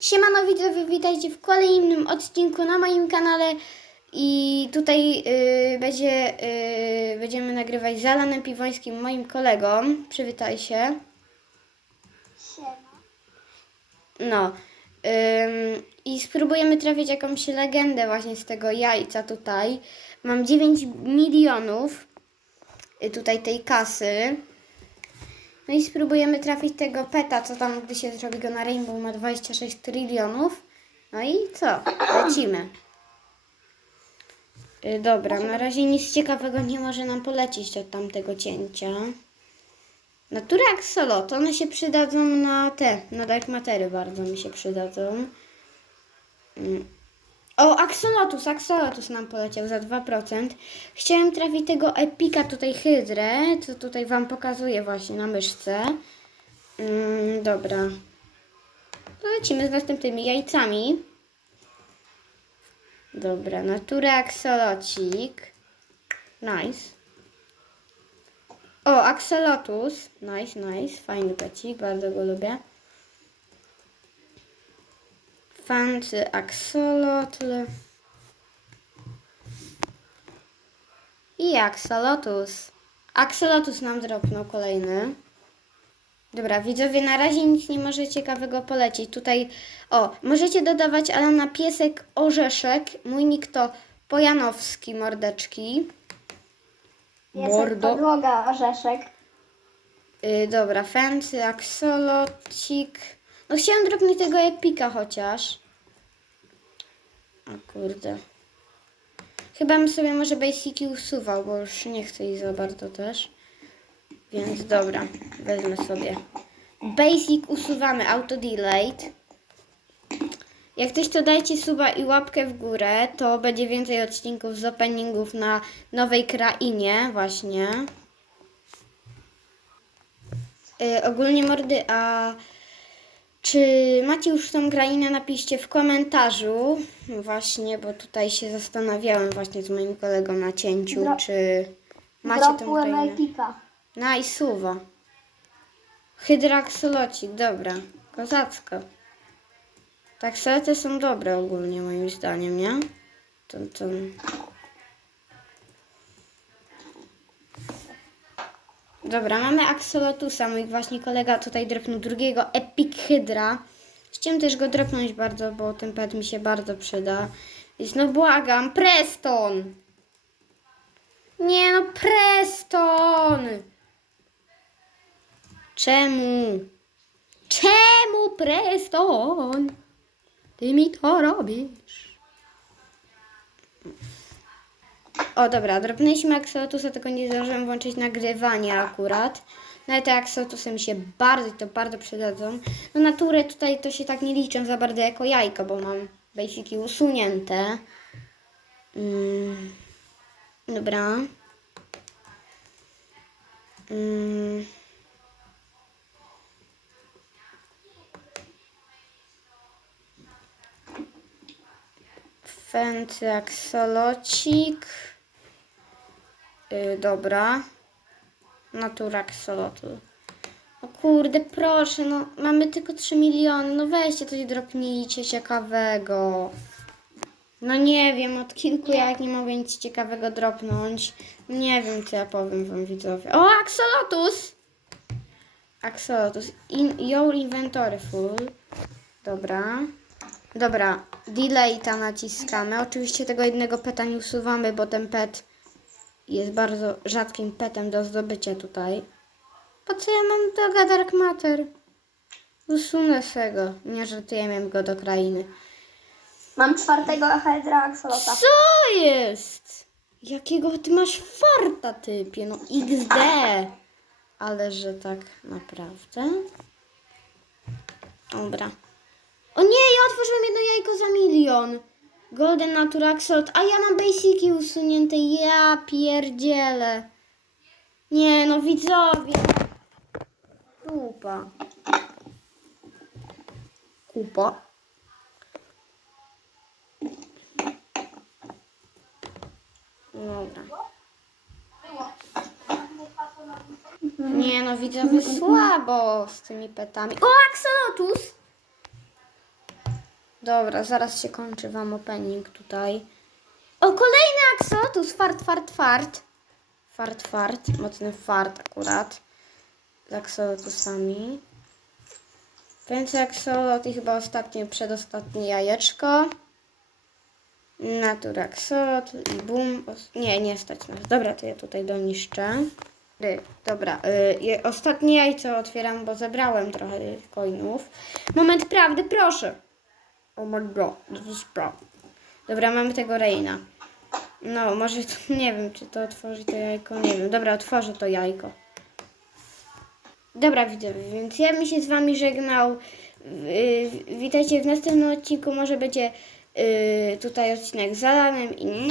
Siemano widzowie, witajcie w kolejnym odcinku na moim kanale i tutaj y, będzie, y, będziemy nagrywać z Alanem Piwońskim, moim kolegą. Przywitaj się. Siema. No. Ym, I spróbujemy trafić jakąś legendę właśnie z tego jajca tutaj. Mam 9 milionów y, tutaj tej kasy. No i spróbujemy trafić tego peta, co tam, gdy się zrobi go na Rainbow, ma 26 trylionów. No i co? Lecimy. Y, Dobra, na razie nic ciekawego nie może nam polecić od tamtego cięcia. Natury axolot, one się przydadzą na te, na dark matery bardzo mi się przydadzą. Mm. O, axolotus, axolotus nam poleciał za 2%. Chciałem trafić tego epika tutaj hydrę, co tutaj wam pokazuję właśnie na myszce. Mm, dobra. Lecimy z następnymi jajcami. Dobra, natura axolocik. Nice. O, Axolotus. Nice, nice. Fajny pecik, bardzo go lubię. Fancy Axolotl. I Axolotus. Axolotus nam dropnął kolejny. Dobra, widzowie, na razie nic nie może ciekawego polecieć. Tutaj, o, możecie dodawać Alana Piesek Orzeszek. Mój nick to Pojanowski Mordeczki. Piesek, Mordo. podłoga, orzeszek. Y, dobra, fancy, axolotcik. No chciałam dropnąć tego epika chociaż. O kurde. Chyba bym sobie może basiki usuwał, bo już nie chcę ich za bardzo też. Więc dobra, wezmę sobie. Basic usuwamy, auto delayed. Jak ktoś to dajcie suba i łapkę w górę, to będzie więcej odcinków z openingów na nowej krainie właśnie. Y, ogólnie mordy, a czy macie już tą krainę? Napiszcie w komentarzu. Właśnie, bo tutaj się zastanawiałem właśnie z moim kolegą na cięciu, Dro- czy macie tą Dropłem krainę. epika. Najsuwa. Hydraxolocik, dobra. Kozacko. Taksety są dobre ogólnie moim zdaniem, nie? To, to... Dobra, mamy Axolotusa, mój właśnie kolega tutaj dropnął drugiego Epic Hydra. Chciałem też go dropnąć bardzo, bo ten pet mi się bardzo przyda. Więc no błagam, Preston! Nie no, Preston! Czemu? Czemu, Preston? Ty mi to robisz. O, dobra, drobnyliśmy Axolotusa, tylko nie zdążyłem włączyć nagrywania akurat. No ale te Axolotusy mi się bardzo, to bardzo przydadzą. No naturę tutaj to się tak nie liczę za bardzo jako jajko, bo mam basiki usunięte. Mm. Dobra. Mm. Fancy aksolocik. Yy, dobra. Natura aksolotl. O kurde, proszę, no mamy tylko 3 miliony, no weźcie coś dropnijcie ciekawego. No nie wiem, od kilku jak nie mogę nic ciekawego dropnąć. Nie wiem, co ja powiem wam widzowie. O, Axolotus! Axolotus. In, your inventory full. Dobra. Dobra, delay ta naciskamy. Oczywiście tego jednego peta nie usuwamy, bo ten pet jest bardzo rzadkim petem do zdobycia tutaj. Po co ja mam doga Dark Matter? Usunę se go. Nie żartuję, miałem go do krainy. Mam czwartego Hydra Axolota. Co jest? Jakiego ty masz farta, typie? No XD. Ale że tak naprawdę. Dobra. O nie, ja otworzyłem jedno jajko za milion. Golden Natura Axolot, a ja mam basiki usunięte. Ja pierdzielę. Nie, no widzowie. Kupa. Kupa. Dobra. Nie no, widzowie słabo z tymi petami. O, Axolotus! Dobra, zaraz się kończy wam opening tutaj. O, kolejny aksotus! Fart, fart, fart. Fart, fart. Mocny fart akurat. Z aksotusami. Więcej aksolot i chyba ostatnie, przedostatnie jajeczko. Natura aksolot i bum. Nie, nie stać nas. Dobra, to ja tutaj doniszczę. Dobra, y, ostatnie jajco otwieram, bo zebrałem trochę coinów. Moment prawdy, proszę. Oh my god, this is prawda. Dobra, mamy tego Reina. No, może to, nie wiem, czy to otworzy to jajko, nie wiem. Dobra, otworzę to jajko. Dobra, widzowie, więc ja mi się z wami żegnał. Yy, witajcie w następnym odcinku, może będzie yy, tutaj odcinek z Alanem i